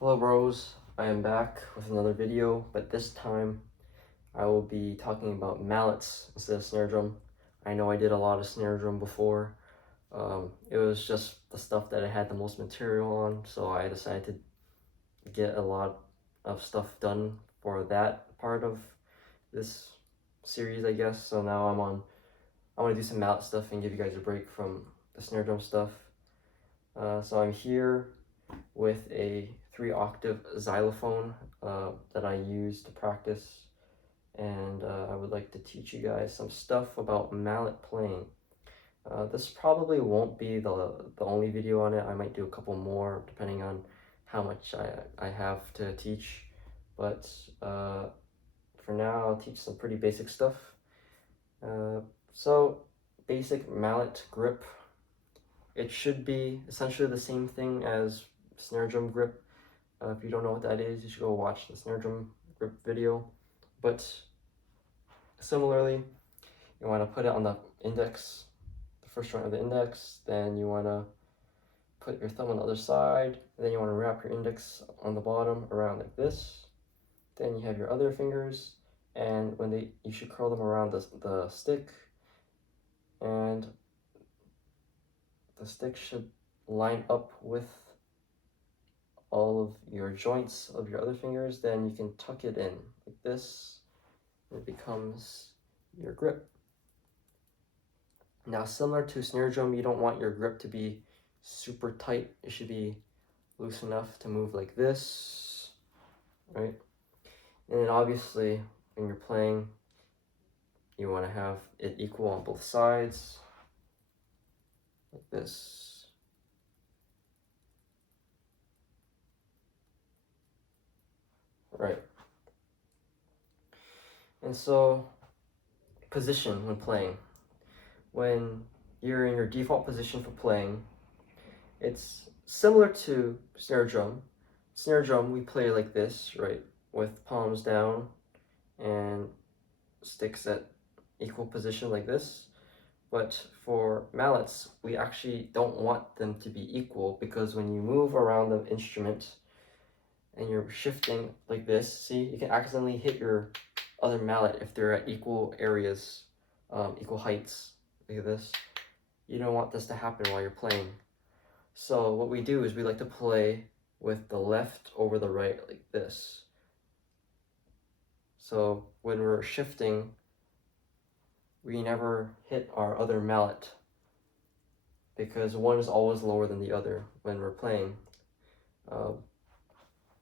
Hello bros, I am back with another video, but this time I will be talking about mallets instead of snare drum. I know I did a lot of snare drum before. It was just the stuff that I had the most material on, so I decided to get a lot of stuff done for that part of this series, I guess. So now I want to do some mallet stuff and give you guys a break from the snare drum stuff. So I'm here with a 3-octave xylophone that I use to practice, and I would like to teach you guys some stuff about mallet playing. This probably won't be the only video on it. I might do a couple more depending on how much I have to teach, but for now I'll teach some pretty basic stuff. So basic mallet grip. It should be essentially the same thing as snare drum grip. If you don't know what that is, you should go watch the snare drum grip video. But similarly, you want to put it on the index, the first joint of the index. Then you want to put your thumb on the other side. And then you want to wrap your index on the bottom around like this. Then you have your other fingers, and you should curl them around the stick, and the stick should line up with all of your joints of your other fingers. Then you can tuck it in like this, and it becomes your grip. Now, similar to snare drum, you don't want your grip to be super tight. It should be loose enough to move like this, right? And then obviously, when you're playing, you want to have it equal on both sides, like this. Right. And so, position when playing. When you're in your default position for playing, it's similar to snare drum. Snare drum, we play like this, right? With palms down and sticks at equal position like this. But for mallets, we actually don't want them to be equal, because when you move around the instrument and you're shifting like this, see, you can accidentally hit your other mallet if they're at equal areas, equal heights, like this. You don't want this to happen while you're playing. So what we do is we like to play with the left over the right like this. So when we're shifting, we never hit our other mallet, because one is always lower than the other when we're playing.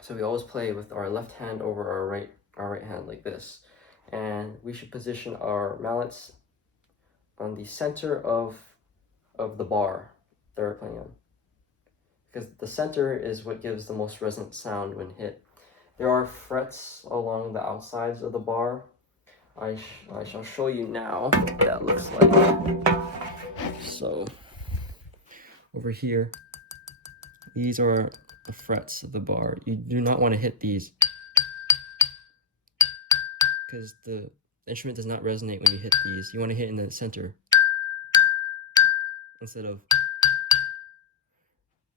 So we always play with our left hand over our right hand like this. And we should position our mallets on the center of the bar that we're playing on, because the center is what gives the most resonant sound when hit. There are frets along the outsides of the bar. I shall show you now what that looks like. So over here, these are the frets of the bar. You do not want to hit these, because the instrument does not resonate when you hit these. You want to hit in the center instead of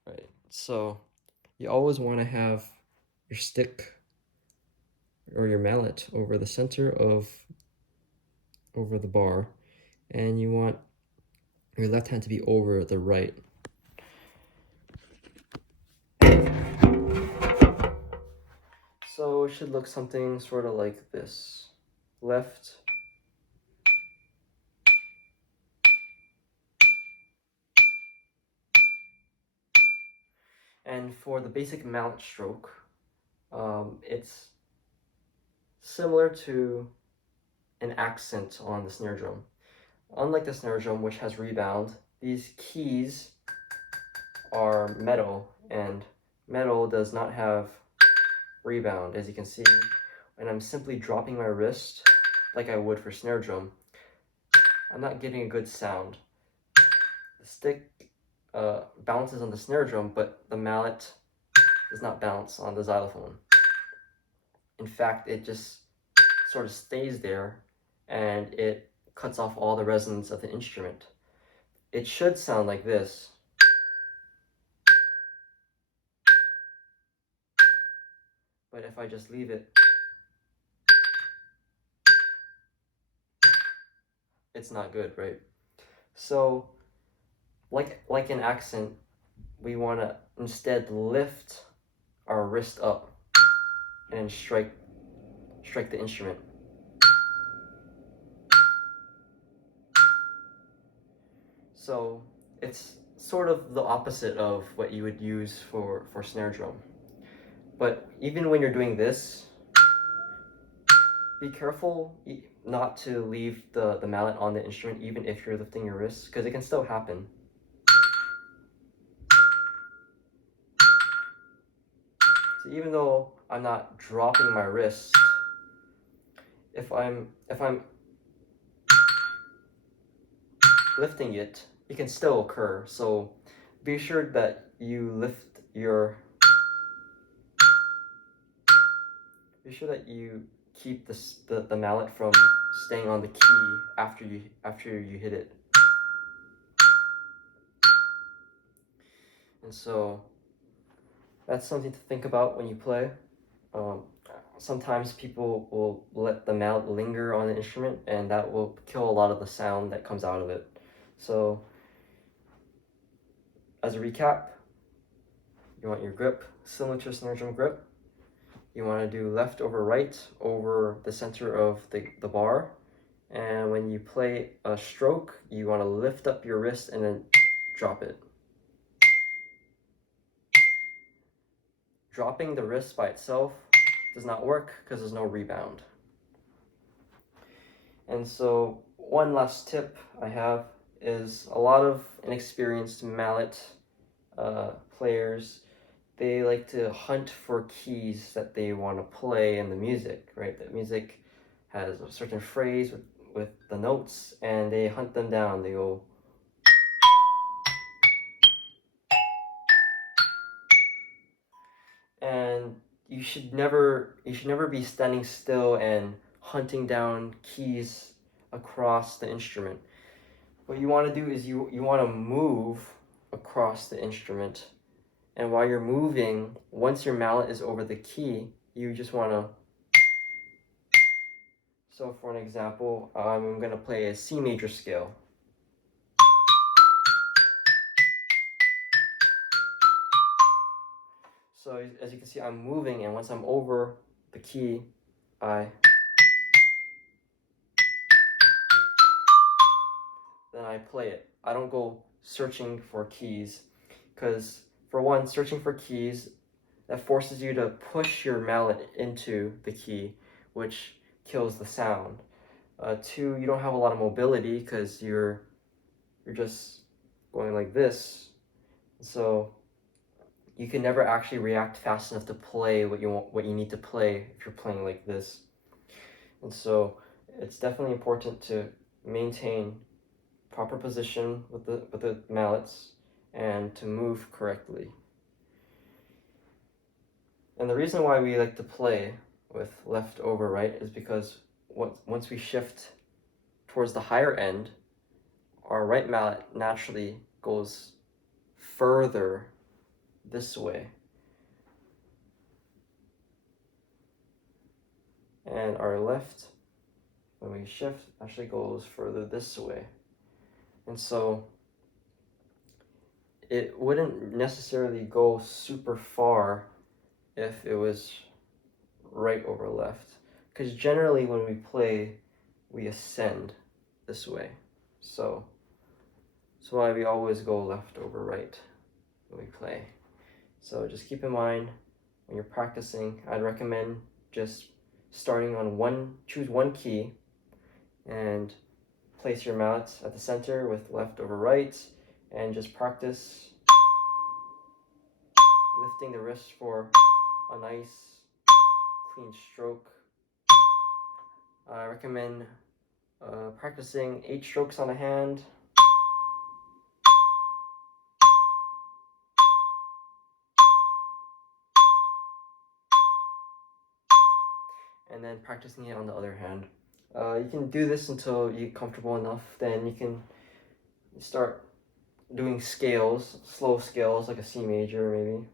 right. So you always want to have your stick or your mallet over the center over the bar, and you want your left hand to be over the right. So it should look something sort of like this. Left, and for the basic mallet stroke, it's similar to an accent on the snare drum. Unlike the snare drum, which has rebound, these keys are metal, and metal does not have rebound. As you can see, when I'm simply dropping my wrist like I would for snare drum, I'm not getting a good sound. The stick bounces on the snare drum, but the mallet does not bounce on the xylophone. In fact, it just sort of stays there, and it cuts off all the resonance of the instrument. It should sound like this. But if I just leave it, it's not good, right? So, like an accent, we want to instead lift our wrist up and strike the instrument. So it's sort of the opposite of what you would use for snare drum. But even when you're doing this, be careful not to leave the mallet on the instrument even if you're lifting your wrist, because it can still happen. So even though I'm not dropping my wrist, if I'm lifting it, it can still occur. So be sure that you lift your, be sure that you keep the mallet from staying on the key after you hit it. And so that's something to think about when you play. Sometimes people will let the mallet linger on the instrument, and that will kill a lot of the sound that comes out of it. So as a recap, you want your grip similar to a snare drum grip. You want to do left over right over the center of the bar. And when you play a stroke, you want to lift up your wrist and then drop it. Dropping the wrist by itself does not work because there's no rebound. And so one last tip I have is a lot of inexperienced mallet players, they like to hunt for keys that they want to play in the music, right? The music has a certain phrase with the notes, and they hunt them down. They go, and you should never be standing still and hunting down keys across the instrument. What you want to do is you want to move across the instrument, and while you're moving, once your mallet is over the key, you just want to. So for an example, I'm going to play a C major scale. So as you can see, I'm moving, and once I'm over the key, then I play it. I don't go searching for keys, because for one, searching for keys, that forces you to push your mallet into the key, which kills the sound. Two, you don't have a lot of mobility because you're just going like this. So you can never actually react fast enough to play what you need to play if you're playing like this. And so it's definitely important to maintain proper position with the mallets and to move correctly. And the reason why we like to play with left over right is because once we shift towards the higher end, our right mallet naturally goes further this way. And our left, when we shift, actually goes further this way. And so it wouldn't necessarily go super far if it was right over left. Because generally when we play, we ascend this way. So that's why we always go left over right when we play. So just keep in mind when you're practicing, I'd recommend just starting on choose one key and place your mallets at the center with left over right, and just practice lifting the wrist for a nice clean stroke. I recommend practicing 8 strokes on a hand. And then practicing it on the other hand. You can do this until you get comfortable enough, then you can start doing scales, slow scales like a C major maybe.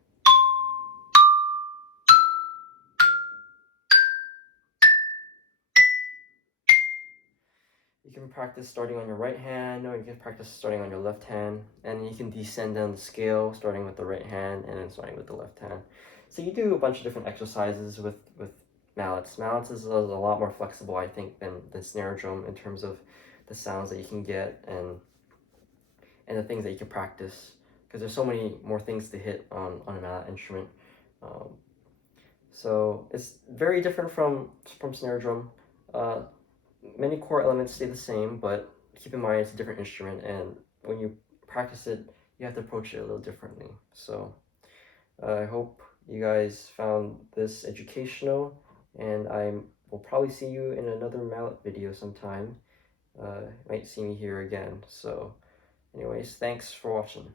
You can practice starting on your right hand, or you can practice starting on your left hand, and you can descend down the scale starting with the right hand and then starting with the left hand. So you do a bunch of different exercises with mallets. Mallets is a lot more flexible, I think, than snare drum in terms of the sounds that you can get and the things that you can practice, because there's so many more things to hit on a mallet instrument. So it's very different from snare drum. Many core elements stay the same, but keep in mind it's a different instrument, and when you practice it, you have to approach it a little differently. So I hope you guys found this educational, and I will probably see you in another mallet video sometime. You might see me here again. So anyways, thanks for watching.